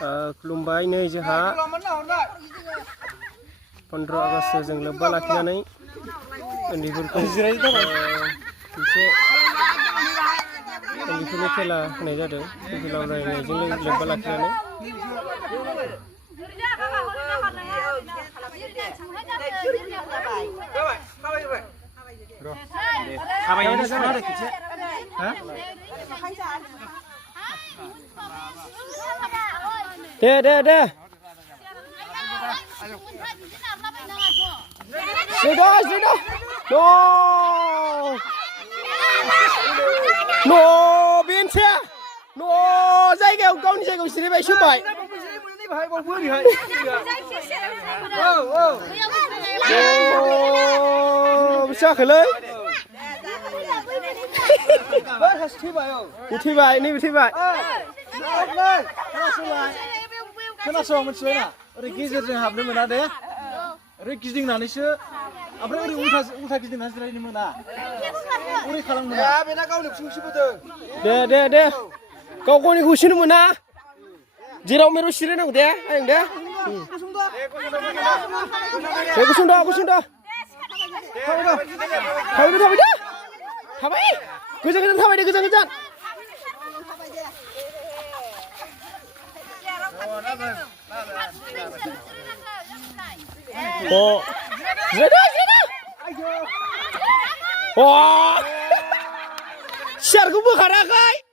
खुलुमबाय नै जोंहा 15 आगष्ट जों लोब्बा लाखिनानै उन्दैफोरखौ मोनसे उन्दैफोरनि खेला होनाय जादों बे खेला रायलायनायजों लोब्बा लाखिनानै दे no binse no जायगायाव गावनि जायगायाव सिरिबाय सोबाय बिसाखोलै उठैबाय नै उठैबाय खोनासं मिथिबाय ना ओरै गेजेरजों हाबनो मोना दे ओरै गिदिंनानैसो ओमफ्राय ओरै उल्था गिदिंनानै जिरायनो मोना ओरै खालामनो मोना बेना गावनि खुंसिबोदों दे गाव गावनि होसोनो मोना जेराव मेराव सिरायनांगौ दे आयं दे गुसुंदा थाबाय गोजान थाबाय दे गोजान सियारखौ बोखाराखै